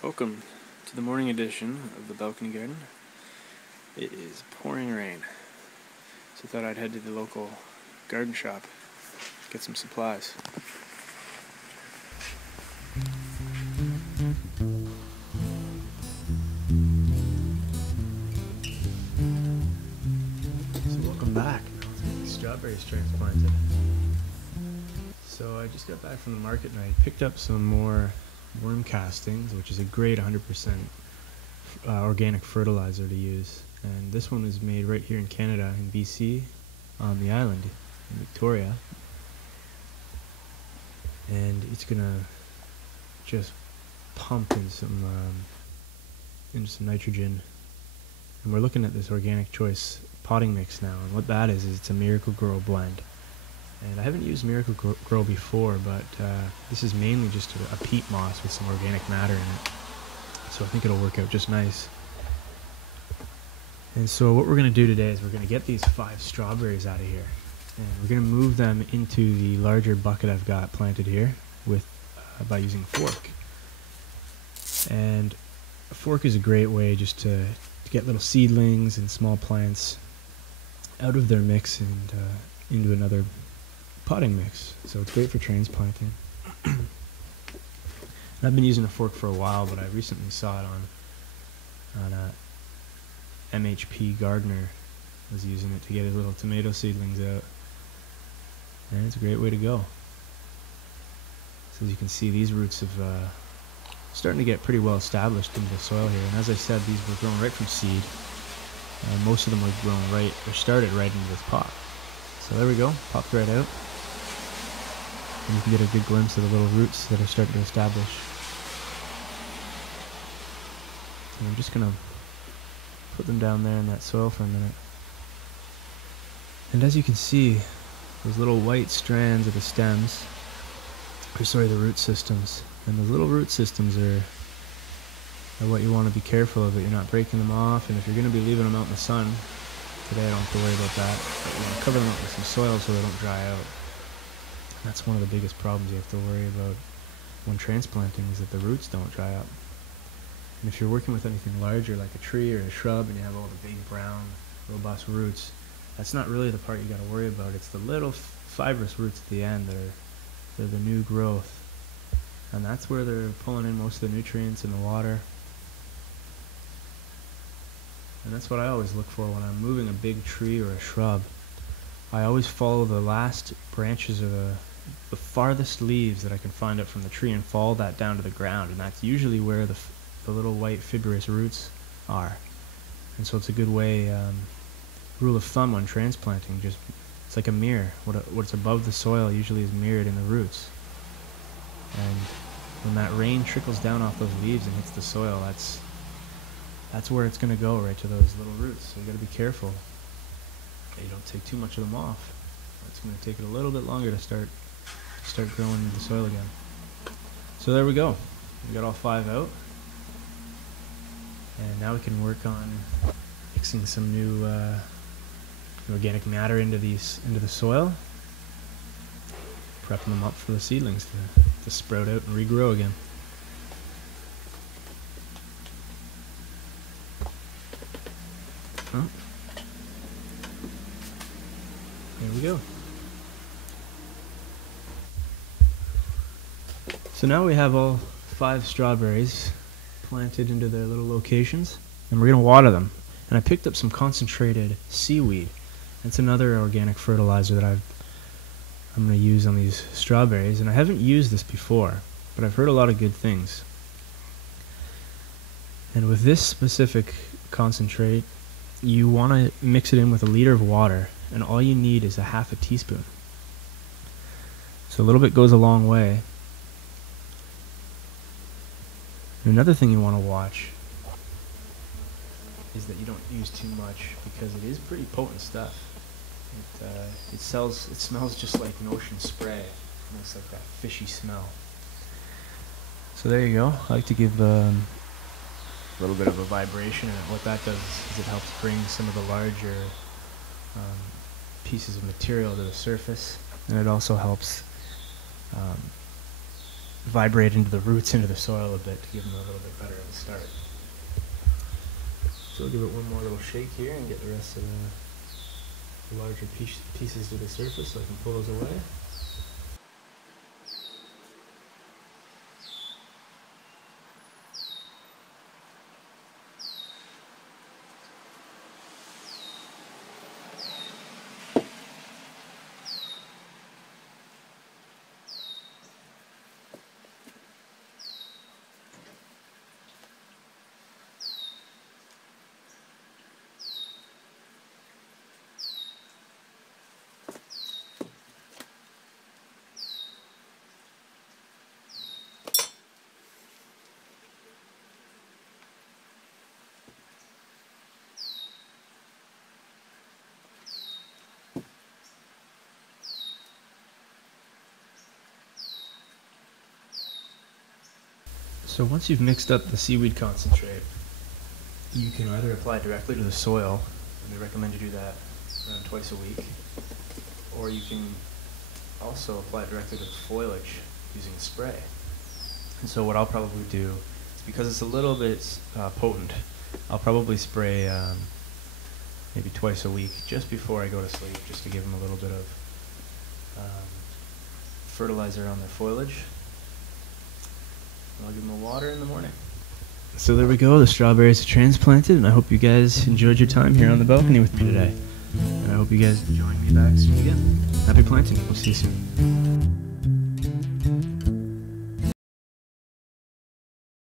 Welcome to the morning edition of the balcony garden. It is pouring rain, so I thought I'd head to the local garden shop, get some supplies. So welcome back. Now let's get these strawberries transplanted. So I just got back from the market and I picked up some more worm castings, which is a great 100% organic fertilizer to use. And this one is made right here in Canada, in BC, on the island, in Victoria. And it's gonna just pump in some nitrogen. And we're looking at this organic choice potting mix now. And what that is it's a Miracle-Gro blend. And I haven't used Miracle-Gro before, but this is mainly just a peat moss with some organic matter in it. So I think it'll work out just nice. And so what we're going to do today is we're going to get these 5 strawberries out of here. And we're going to move them into the larger bucket I've got planted here with by using a fork. And a fork is a great way just to get little seedlings and small plants out of their mix and into another potting mix. So it's great for transplanting. I've been using a fork for a while, but I recently saw it on MHP Gardener was using it to get his little tomato seedlings out, and it's a great way to go. So as you can see, these roots have starting to get pretty well established into the soil here, and as I said, these were grown right from seed. Most of them were grown right, or started right into this pot. So there we go, popped right out. And you can get a good glimpse of the little roots that are starting to establish. So I'm just going to put them down there in that soil for a minute. And as you can see, those little white strands of the stems, the root systems. And those little root systems are what you want to be careful of, that you're not breaking them off. And if you're going to be leaving them out in the sun, today I don't have to worry about that. But you want to cover them up with some soil so they don't dry out. That's one of the biggest problems you have to worry about when transplanting, is that the roots don't dry up. And if you're working with anything larger like a tree or a shrub and you have all the big brown robust roots, that's not really the part you got to worry about. It's the little fibrous roots at the end they're the new growth, and that's where they're pulling in most of the nutrients and the water. And that's what I always look for when I'm moving a big tree or a shrub. I always follow the last branches of the farthest leaves that I can find up from the tree and follow that down to the ground, and that's usually where the little white fibrous roots are. And so it's a good way, rule of thumb on transplanting, just it's like a mirror. What's above the soil usually is mirrored in the roots. And when that rain trickles down off those leaves and hits the soil, that's where it's going to go, right to those little roots. So you got to be careful that you don't take too much of them off. It's going to take it a little bit longer to start growing into the soil again. So there we go. We got all 5 out. And now we can work on mixing some new organic matter into the soil, prepping them up for the seedlings to sprout out and regrow again. Oh. There we go. So now we have all 5 strawberries planted into their little locations, and we're going to water them. And I picked up some concentrated seaweed. It's another organic fertilizer that I'm going to use on these strawberries, and I haven't used this before, but I've heard a lot of good things. And with this specific concentrate, you want to mix it in with a liter of water, and all you need is a half a teaspoon. So a little bit goes a long way. And another thing you want to watch is that you don't use too much, because it is pretty potent stuff. It smells just like an ocean spray. Almost like that fishy smell. So there you go. I like to give a little bit of a vibration, and what that does is it helps bring some of the larger pieces of material to the surface, and it also helps vibrate into the roots, into the soil a bit to give them a little bit better of a start. So we'll give it one more little shake here and get the rest of the larger pieces to the surface so I can pull those away. So once you've mixed up the seaweed concentrate, you can either apply it directly to the soil, and we recommend you do that around twice a week, or you can also apply it directly to the foliage using a spray. And so what I'll probably do is, because it's a little bit potent, I'll probably spray maybe twice a week just before I go to sleep, just to give them a little bit of fertilizer on their foliage. I'll give them a water in the morning. So there we go, the strawberries are transplanted, and I hope you guys enjoyed your time here on the balcony with me today. And I hope you guys join me back soon again. Happy planting. We'll see you soon.